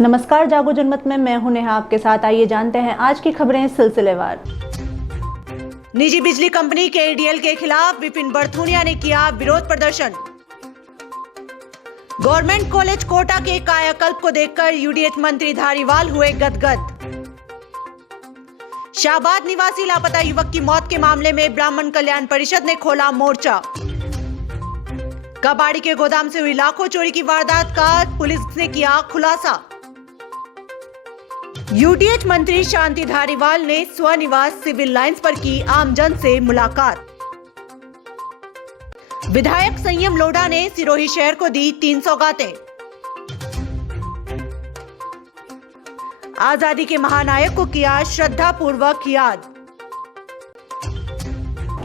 नमस्कार, जागो जनमत में मैं हूं नेहा आपके साथ। आइए जानते हैं आज की खबरें सिलसिलेवार। निजी बिजली कंपनी केईडीएल के खिलाफ विपिन बरथुनिया ने किया विरोध प्रदर्शन। गवर्नमेंट कॉलेज कोटा के कायाकल्प को देखकर यूडीएच मंत्री धारीवाल हुए गदगद। शाहबाद निवासी लापता युवक की मौत के मामले में ब्राह्मण कल्याण परिषद ने खोला मोर्चा। कबाड़ी के गोदाम से हुई लाखों चोरी की वारदात का पुलिस ने किया खुलासा। यूडीएच मंत्री शांति धारीवाल ने स्वनिवास सिविल लाइंस पर की आमजन से मुलाकात। विधायक संयम लोढ़ा ने सिरोही शहर को दी 3 सौगातें। आजादी के महानायक को किया श्रद्धा पूर्वक याद।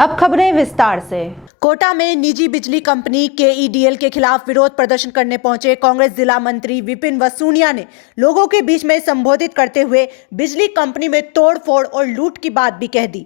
अब खबरें विस्तार से। कोटा में निजी बिजली कंपनी केईडीएल के खिलाफ विरोध प्रदर्शन करने पहुंचे कांग्रेस जिला मंत्री विपिन बरथुनिया ने लोगों के बीच में संबोधित करते हुए बिजली कंपनी में तोड़फोड़ और लूट की बात भी कह दी।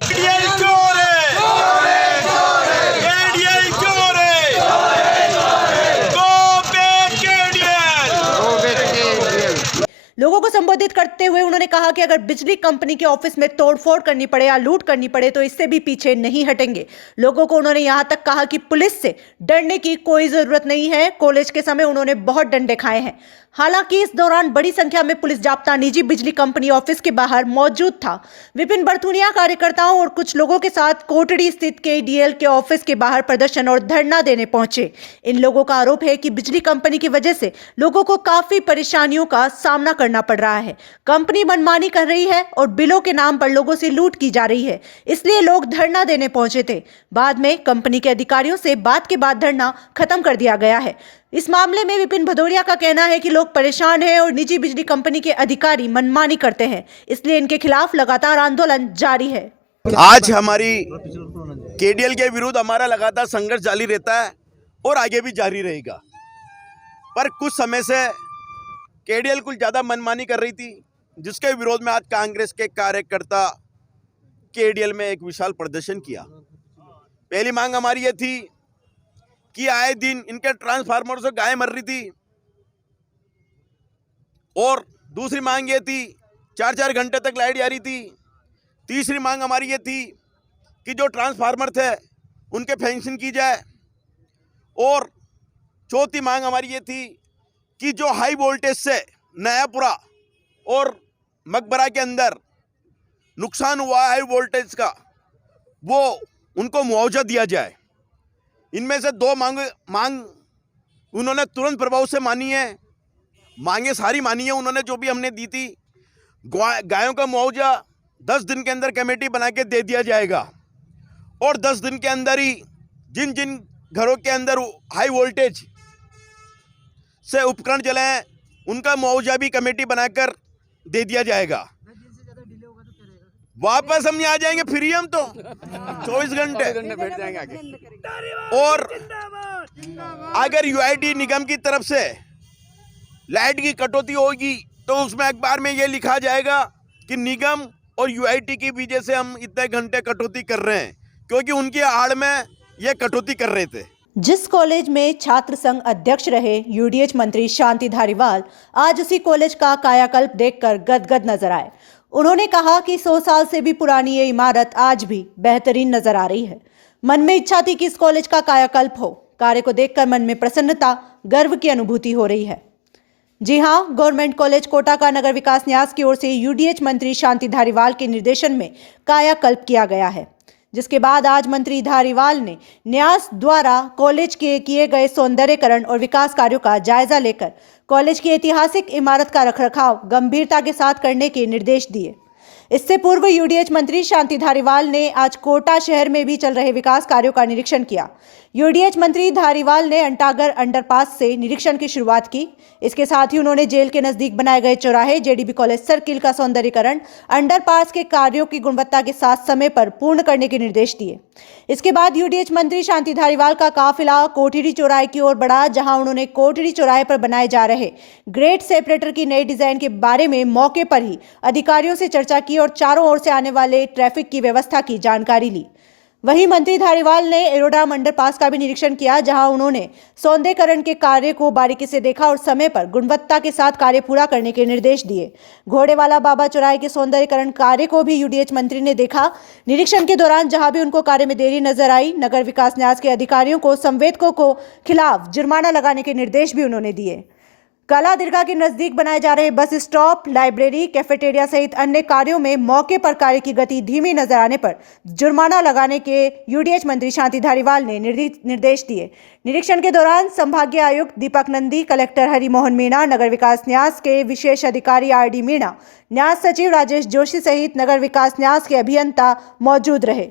लोगों को संबोधित करते हुए उन्होंने कहा कि अगर बिजली कंपनी के ऑफिस में तोड़फोड़ करनी पड़े या लूट करनी पड़े तो इससे भी पीछे नहीं हटेंगे। लोगों को उन्होंने यहां तक कहा कि पुलिस से डरने की कोई जरूरत नहीं है। कॉलेज के समय उन्होंने बहुत डंडे खाए हैं। हालांकि इस दौरान बड़ी संख्या में पुलिस जाब्ता निजी बिजली कंपनी ऑफिस के बाहर मौजूद था। विपिन बरथुनिया कार्यकर्ताओं और कुछ लोगों के साथ कोटड़ी स्थित केईडीएल के ऑफिस के बाहर प्रदर्शन और धरना देने पहुंचे। इन लोगों का आरोप है कि बिजली कंपनी की वजह से लोगों को काफी परेशानियों का सामना करना पड़ रहा है। कंपनी मनमानी कर रही है और बिलों के नाम पर लोगों से लूट की जा रही है, इसलिए लोग धरना देने पहुंचे थे। बाद में कंपनी के अधिकारियों से बात के बाद धरना खत्म कर दिया गया है। इस मामले में विपिन भदौरिया का कहना है कि लोग परेशान हैं और निजी बिजली कंपनी के अधिकारी मनमानी करते हैं, इसलिए इनके खिलाफ लगातार आंदोलन जारी है। आज हमारी केडीएल के विरुद्ध हमारा लगातार संघर्ष जारी रहता है और आगे भी जारी रहेगा। पर कुछ समय से केडीएल कुछ ज़्यादा मनमानी कर रही थी, जिसके विरोध में आज कांग्रेस के कार्यकर्ता केडीएल में एक विशाल प्रदर्शन किया। पहली मांग हमारी ये थी कि आए दिन इनके ट्रांसफार्मर से गाय मर रही थी, और दूसरी मांग ये थी 4-4 घंटे तक लाइट जा रही थी। तीसरी मांग हमारी ये थी कि जो ट्रांसफार्मर थे उनके फेंसिंग की जाए, और चौथी मांग हमारी ये थी कि जो हाई वोल्टेज से नयापुरा और मकबरा के अंदर नुकसान हुआ हाई वोल्टेज का, वो उनको मुआवजा दिया जाए। इनमें से 2 मांग उन्होंने तुरंत प्रभाव से मानी है। मांगे सारी मानी है उन्होंने, जो भी हमने दी थी। गायों का मुआवजा 10 दिन के अंदर कमेटी बना के दे दिया जाएगा, और 10 दिन के अंदर ही जिन जिन घरों के अंदर हाई वोल्टेज से उपकरण जले हैं उनका मुआवजा भी कमेटी बनाकर दे दिया जाएगा। वापस हम यहाँ आ जाएंगे फ्री, हम तो 24 घंटे बैठ जाएंगे आगे। और अगर यूआईटी निगम की तरफ से लाइट की कटौती होगी तो उसमें अखबार में ये लिखा जाएगा कि निगम और यूआईटी की वजह से हम इतने घंटे कटौती कर रहे हैं, क्योंकि उनकी आड़ में ये कटौती कर रहे थे। जिस कॉलेज में छात्र संघ अध्यक्ष रहे यूडीएच मंत्री शांति धारीवाल आज उसी कॉलेज का कायाकल्प देखकर गदगद नजर आए। उन्होंने कहा कि 100 साल से भी पुरानी ये इमारत आज भी बेहतरीन नजर आ रही है। मन में इच्छा थी कि इस कॉलेज का कायाकल्प हो। कार्य को देखकर मन में प्रसन्नता, गर्व की अनुभूति हो रही है। जी हां, गवर्नमेंट कॉलेज कोटा का नगर विकास न्यास की ओर से यूडीएच मंत्री शांति धारीवाल के निर्देशन में कायाकल्प किया गया है, जिसके बाद आज मंत्री धारीवाल ने न्यास द्वारा कॉलेज के किए गए सौंदर्यीकरण और विकास कार्यों का जायजा लेकर कॉलेज की ऐतिहासिक इमारत का रखरखाव गंभीरता के साथ करने के निर्देश दिए। इससे पूर्व यूडीएच मंत्री शांति धारीवाल ने आज कोटा शहर में भी चल रहे विकास कार्यों का निरीक्षण किया। यूडीएच मंत्री धारीवाल ने अंटागर अंडरपास से निरीक्षण की शुरुआत की। इसके साथ ही उन्होंने जेल के नजदीक बनाए गए चौराहे, जेडीबी कॉलेज सर्किल का सौंदर्यीकरण, अंडरपास के कार्यों की गुणवत्ता के साथ समय पर पूर्ण करने के निर्देश दिए। इसके बाद यूडीएच मंत्री शांति धारीवाल का काफिला कोठड़ी चौराहे की ओर बढ़ा, जहां उन्होंने कोठड़ी चौराहे पर बनाए जा रहे ग्रेड सेपरेटर की नई डिजाइन के बारे में मौके पर ही अधिकारियों से चर्चा की और चारों ओर से आने वाले ट्रैफिक की व्यवस्था की जानकारी ली। वहीं मंत्री धारीवाल ने एरोड्राम अंडरपास का भी निरीक्षण किया, जहां उन्होंने सौंदर्यीकरण के कार्य को बारीकी से देखा और समय पर गुणवत्ता के साथ कार्य पूरा करने के निर्देश दिए। घोड़ेवाला बाबा चौराहे के सौंदर्यीकरण कार्य को भी यूडीएच मंत्री ने देखा। निरीक्षण के दौरान जहां भी उनको कार्य में देरी नजर आई, नगर विकास न्यास के अधिकारियों को संवेदकों को खिलाफ जुर्माना लगाने के निर्देश भी उन्होंने दिए। कला दरगाह के नजदीक बनाए जा रहे बस स्टॉप, लाइब्रेरी, कैफेटेरिया सहित अन्य कार्यों में मौके पर कार्य की गति धीमी नजर आने पर जुर्माना लगाने के यूडीएच मंत्री शांति धारीवाल ने निर्देश दिए। निरीक्षण के दौरान संभागीय आयुक्त दीपक नंदी, कलेक्टर हरिमोहन मीणा, नगर विकास न्यास के विशेष अधिकारी आरडी मीणा, न्यास सचिव राजेश जोशी सहित नगर विकास न्यास के अभियंता मौजूद रहे।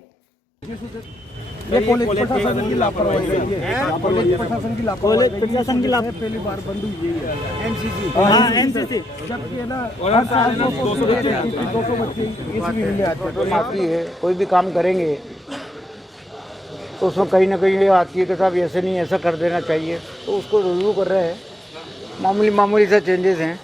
ये कॉलेज प्रशासन की लापरवाही है। कॉलेज प्रशासन की लापरवाही पहली बार बंद हुई है एनसीसी। हाँ, एनसीसी जबकि है ना हर साल 200 बच्चे इस महीने में आते हैं। तो आती है, कोई भी काम करेंगे तो उसमें कहीं ना कहीं ये आती है कि साहब ऐसे नहीं, ऐसा कर देना चाहिए, तो उसको रिव्यू कर रहे हैं। मामूली से चेंजेस हैं।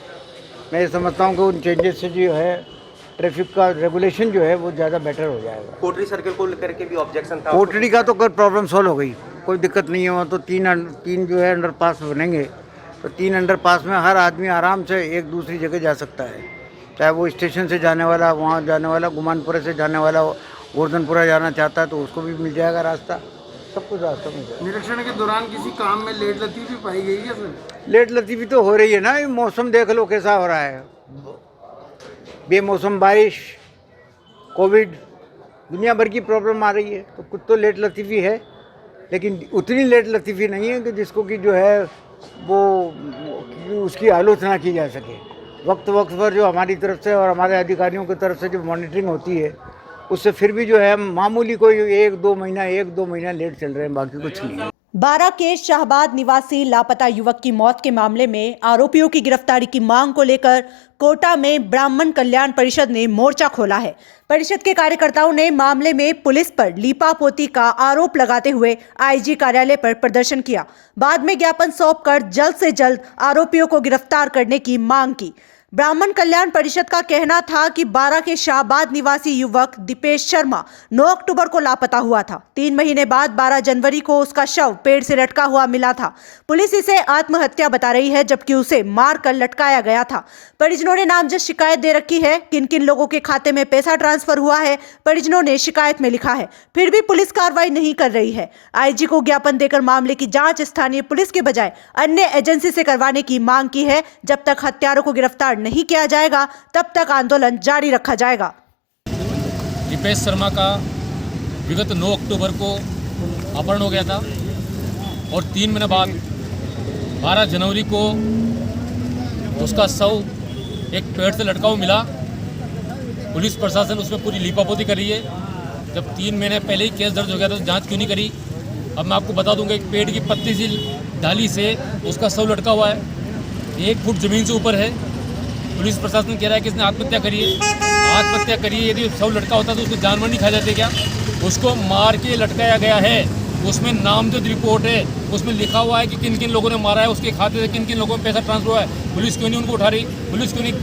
मैं ये समझता हूँ कि उन चेंजेस से जो है ट्रैफिक का रेगुलेशन जो है वो ज़्यादा बेटर हो जाएगा। कोटरी सर्कल को लेकर के भी ऑब्जेक्शन था। कोटरी का तो कोई प्रॉब्लम सॉल्व हो गई, कोई दिक्कत नहीं है। वहाँ तो तीन जो है अंडरपास बनेंगे, तो 3 अंडरपास में हर आदमी आराम से एक दूसरी जगह जा सकता है। चाहे वो स्टेशन से जाने वाला, वहाँ जाने वाला, गुमानपुरा से जाने वाला गोवर्धनपुरा जाना चाहता है तो उसको भी मिल जाएगा रास्ता, सब कुछ रास्ता मिल जाएगा। निरीक्षण के दौरान किसी काम में लेट लतीफी पाई गई है सर? लेट लतीफी तो हो रही है ना, मौसम देख लो कैसा हो रहा है, बेमौसम बारिश, कोविड, दुनिया भर की प्रॉब्लम आ रही है, तो कुछ तो लेट लतीफ़ी है, लेकिन उतनी लेट लतीफ़ी नहीं है कि जिसको कि जो है वो उसकी आलोचना की जा सके। वक्त पर जो हमारी तरफ से और हमारे अधिकारियों की तरफ से जो मॉनिटरिंग होती है, उससे फिर भी जो है मामूली कोई 1-2 महीना लेट चल रहे हैं, बाकी कुछ नहीं है। 12 के शाहबाद निवासी लापता युवक की मौत के मामले में आरोपियों की गिरफ्तारी की मांग को लेकर कोटा में ब्राह्मण कल्याण परिषद ने मोर्चा खोला है। परिषद के कार्यकर्ताओं ने मामले में पुलिस पर लीपापोती का आरोप लगाते हुए आईजी कार्यालय पर प्रदर्शन किया। बाद में ज्ञापन सौंपकर जल्द से जल्द आरोपियों को गिरफ्तार करने की मांग की। ब्राह्मण कल्याण परिषद का कहना था कि 12 के शाहबाद निवासी युवक दीपेश शर्मा 9 अक्टूबर को लापता हुआ था। 3 महीने बाद 12 जनवरी को उसका शव पेड़ से लटका हुआ मिला था। पुलिस इसे आत्महत्या बता रही है, जबकि उसे मारकर लटकाया गया था। परिजनों ने नामजद शिकायत दे रखी है। किन किन लोगों के खाते में पैसा ट्रांसफर हुआ है, परिजनों ने शिकायत में लिखा है, फिर भी पुलिस कार्रवाई नहीं कर रही है। आईजी को ज्ञापन देकर मामले की जांच स्थानीय पुलिस के बजाय अन्य एजेंसी से करवाने की मांग की है। जब तक हत्यारों को गिरफ्तार नहीं किया जाएगा, तब तक आंदोलन जारी रखा जाएगा। दीपेश शर्मा का विगत 9 अक्टूबर को अपहरण हो गया था और 3 महीने बाद 12 जनवरी को उसका शव एक पेड़ से लटका हुआ मिला। पुलिस प्रशासन उसमें पूरी लीपापोती कर रही है। जब 3 महीने पहले ही केस दर्ज हो गया था तो जांच क्यों नहीं करी? अब मैं आपको बता दूंगा, एक पेड़ की पत्ती सी डाली से उसका शव लटका हुआ है, 1 फुट ज़मीन से ऊपर है। पुलिस प्रशासन कह रहा है कि इसने आत्महत्या करी है। आत्महत्या करी है, यदि शव लटका होता तो उसको जानवर नहीं खा जाते क्या? उसको मार के लटकाया गया है। उसमें नामजद रिपोर्ट है, उसमें लिखा हुआ है कि किन किन लोगों ने मारा है, उसके खाते से किन किन लोगों में पैसा ट्रांसफर हुआ है। पुलिस क्यों नहीं उनको उठा रही? पुलिस क्यों नहीं?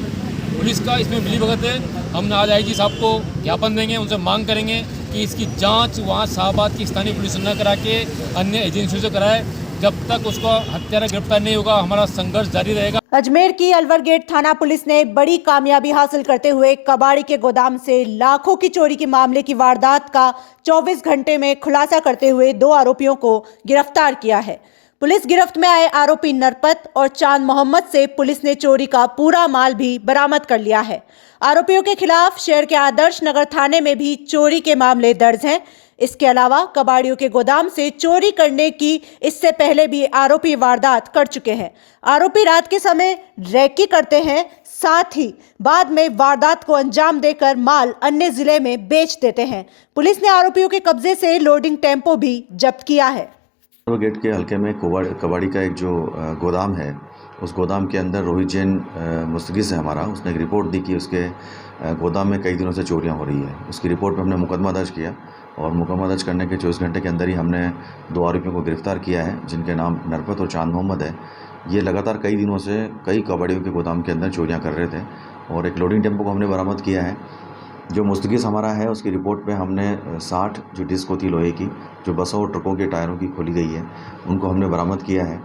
पुलिस का इसमें मिलीभगत है। हम आज आईजी साहब को ज्ञापन देंगे, उनसे मांग करेंगे कि इसकी जांच वहाँ शाहबाद की स्थानीय पुलिस न करा के अन्य एजेंसियों से कराए। जब तक उसको हत्यारा गिरफ्तार नहीं होगा, हमारा संघर्ष जारी रहेगा। अजमेर की अलवर गेट थाना पुलिस ने बड़ी कामयाबी हासिल करते हुए कबाड़ी के गोदाम से लाखों की चोरी के मामले की वारदात का 24 घंटे में खुलासा करते हुए 2 आरोपियों को गिरफ्तार किया है। पुलिस गिरफ्त में आए आरोपी नरपत और चांद मोहम्मद से पुलिस ने चोरी का पूरा माल भी बरामद कर लिया है। आरोपियों के खिलाफ शहर के आदर्श नगर थाने में भी चोरी के मामले दर्ज हैं। इसके अलावा कबाड़ियों के गोदाम से चोरी करने की इससे पहले भी आरोपी वारदात कर चुके हैं। आरोपी रात के समय रैकी करते हैं, साथ ही बाद में वारदात को अंजाम देकर माल अन्य जिले में बेच देते हैं। पुलिस ने आरोपियों के कब्जे से लोडिंग टेम्पो भी जब्त किया है। गेट के हल्के में कबाड़ी का एक जो गोदाम है, उस गोदाम के अंदर रोहित जैन मुस्तगिस है हमारा, उसने एक रिपोर्ट दी कि उसके गोदाम में कई दिनों से चोरियां हो रही है। उसकी रिपोर्ट पर हमने मुकदमा दर्ज किया और मुकदमा दर्ज करने के 24 घंटे के अंदर ही हमने 2 आरोपियों को गिरफ्तार किया है, जिनके नाम नरपत और चांद मोहम्मद है। ये लगातार कई दिनों से कई कबाड़ियों के गोदाम के अंदर चोरियां कर रहे थे और एक लोडिंग टेम्पो को हमने बरामद किया है। जो मुस्तगिस हमारा है उसकी रिपोर्ट में हमने 60 जो डिस्क होती है लोहे की, जो बसों और ट्रकों के टायरों की खोली गई है, उनको हमने बरामद किया है।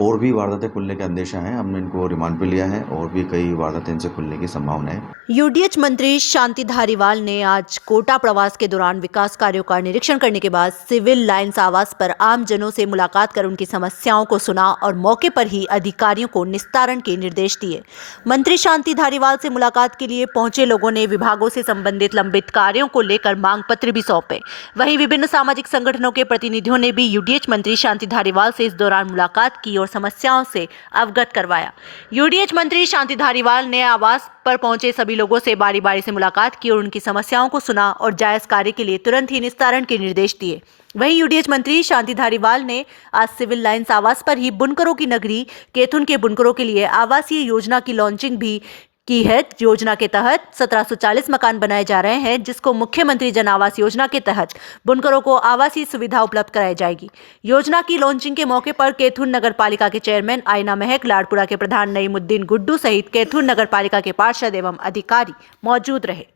और भी वारदातें खुलने के अंदेशा हैं, हमने इनको रिमांड पे लिया है और भी कई वारदातें इनसे खुलने की संभावना है। यूडीएच मंत्री शांति धारीवाल ने आज कोटा प्रवास के दौरान विकास कार्यों का निरीक्षण करने के बाद सिविल लाइंस आवास पर आम जनों से मुलाकात कर उनकी समस्याओं को सुना और मौके पर ही अधिकारियों को निस्तारण के निर्देश दिए। मंत्री शांति धारीवाल से मुलाकात के लिए पहुंचे लोगों ने विभागों से संबंधित लंबित कार्यों को लेकर मांग पत्र भी सौंपे। वहीं विभिन्न सामाजिक संगठनों के प्रतिनिधियों ने भी यूडीएच मंत्री शांति धारीवाल से इस दौरान मुलाकात की और समस्याओं से अवगत करवाया। यूडीएच मंत्री शांति धारीवाल ने आवास पर पहुंचे सभी लोगों से बारी बारी से मुलाकात की और उनकी समस्याओं को सुना और जायज कार्य के लिए तुरंत ही निस्तारण के निर्देश दिए। वहीं यूडीएच मंत्री शांति धारीवाल ने आज सिविल लाइंस आवास पर ही बुनकरों की नगरी कैथून के बुनकरों के लिए आवासीय योजना की लॉन्चिंग भी की है। योजना के तहत 1740 मकान बनाए जा रहे हैं, जिसको मुख्यमंत्री जन आवास योजना के तहत बुनकरों को आवासीय सुविधा उपलब्ध कराई जाएगी। योजना की लॉन्चिंग के मौके पर कैथून नगर पालिका के चेयरमैन आयना महक, लाड़पुरा के प्रधान नईमुद्दीन गुड्डू सहित कैथून नगर पालिका के पार्षद एवं अधिकारी मौजूद रहे।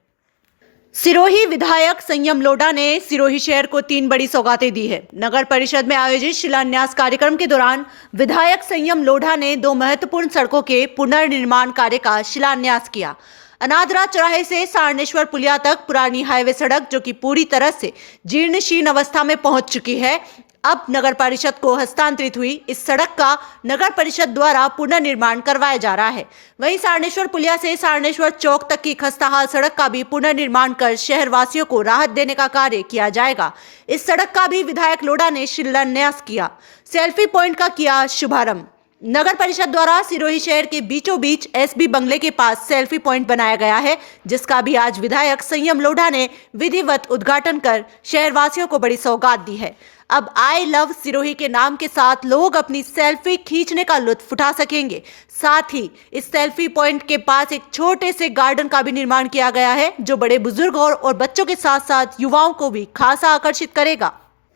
सिरोही विधायक संयम लोढ़ा ने सिरोही शहर को 3 बड़ी सौगातें दी है। नगर परिषद में आयोजित शिलान्यास कार्यक्रम के दौरान विधायक संयम लोढ़ा ने 2 महत्वपूर्ण सड़कों के पुनर्निर्माण कार्य का शिलान्यास किया। अनादरा चौराहे से सारणेश्वर पुलिया तक पुरानी हाईवे सड़क, जो कि पूरी तरह से जीर्णशीर्ण अवस्था में पहुंच चुकी है, अब नगर परिषद को हस्तांतरित हुई। इस सड़क का नगर परिषद द्वारा पुनर्निर्माण करवाया जा रहा है। वहीं सारणेश्वर पुलिया से सारणेश्वर चौक तक की खस्ताहाल सड़क का भी पुनर्निर्माण कर शहरवासियों को राहत देने का कार्य किया जाएगा। इस सड़क का भी विधायक लोढ़ा ने शिलान्यास किया। सेल्फी पॉइंट का किया शुभारंभ। नगर परिषद द्वारा सिरोही शहर के बीचों बीच एसबी बंगले के पास सेल्फी पॉइंट बनाया गया है, जिसका भी आज विधायक संयम लोढ़ा ने विधिवत उद्घाटन कर शहरवासियों को बड़ी सौगात दी है। अब आई लव सिरोही के नाम के साथ लोग अपनी सेल्फी खींचने का लुत्फ उठा सकेंगे। साथ ही इस सेल्फी पॉइंट के पास एक छोटे से गार्डन का भी निर्माण किया गया है, जो बड़े बुजुर्ग और बच्चों के साथ साथ युवाओं को भी खासा आकर्षित करेगा।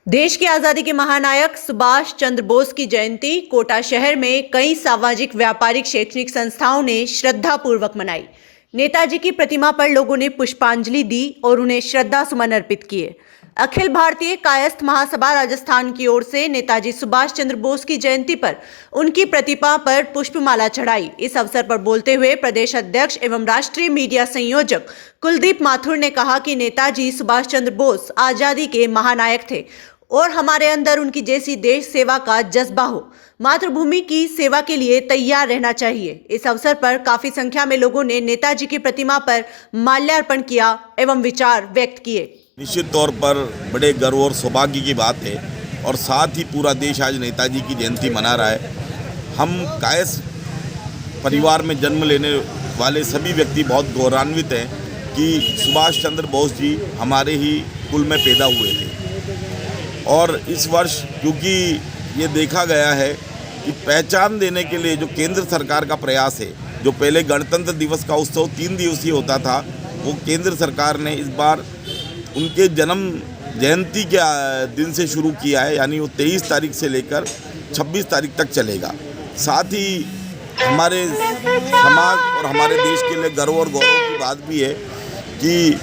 देश की आजादी के महानायक सुभाष चंद्र बोस की जयंती कोटा शहर में कई सामाजिक, व्यापारिक, शैक्षणिक संस्थाओं ने श्रद्धापूर्वक मनाई। नेताजी की प्रतिमा पर लोगों ने पुष्पांजलि दी और उन्हें श्रद्धा सुमन अर्पित किए। अखिल भारतीय कायस्थ महासभा राजस्थान की ओर से नेताजी सुभाष चंद्र बोस की जयंती पर उनकी प्रतिमा पर पुष्पमाला चढ़ाई। इस अवसर पर बोलते हुए प्रदेश अध्यक्ष एवं राष्ट्रीय मीडिया संयोजक कुलदीप माथुर ने कहा कि नेताजी सुभाष चंद्र बोस आजादी के महानायक थे और हमारे अंदर उनकी जैसी देश सेवा का जज्बा हो, मातृभूमि की सेवा के लिए तैयार रहना चाहिए। इस अवसर पर काफी संख्या में लोगों ने नेताजी की प्रतिमा पर माल्यार्पण किया एवं विचार व्यक्त किए। निश्चित तौर पर बड़े गर्व और सौभाग्य की बात है और साथ ही पूरा देश आज नेताजी की जयंती मना रहा है। हम कायस्थ परिवार में जन्म लेने वाले सभी व्यक्ति बहुत गौरवान्वित हैं कि सुभाष चंद्र बोस जी हमारे ही कुल में पैदा हुए थे। और इस वर्ष क्योंकि ये देखा गया है कि पहचान देने के लिए जो केंद्र सरकार का प्रयास है, जो पहले गणतंत्र दिवस का उत्सव 3 दिवसीय होता था, वो केंद्र सरकार ने इस बार उनके जन्म जयंती के दिन से शुरू किया है, यानी वो 23 तारीख से लेकर 26 तारीख तक चलेगा। साथ ही हमारे समाज और हमारे देश के लिए गर्व और गौरव की बात भी है कि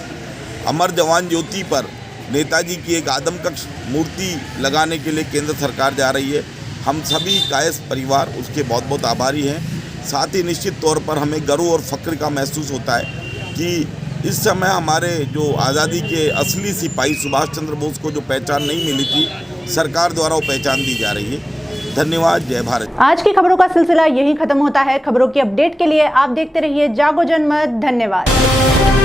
अमर जवान ज्योति पर नेताजी की एक आदमकक्ष मूर्ति लगाने के लिए केंद्र सरकार जा रही है। हम सभी कायस्थ परिवार उसके बहुत बहुत आभारी हैं। साथ ही निश्चित तौर पर हमें गर्व और फक्र का महसूस होता है कि इस समय हमारे जो आज़ादी के असली सिपाही सुभाष चंद्र बोस को जो पहचान नहीं मिली थी, सरकार द्वारा वो पहचान दी जा रही है। धन्यवाद। जय भारत। आज की खबरों का सिलसिला यहीं खत्म होता है। खबरों की अपडेट के लिए आप देखते रहिए जागो जनमत। धन्यवाद।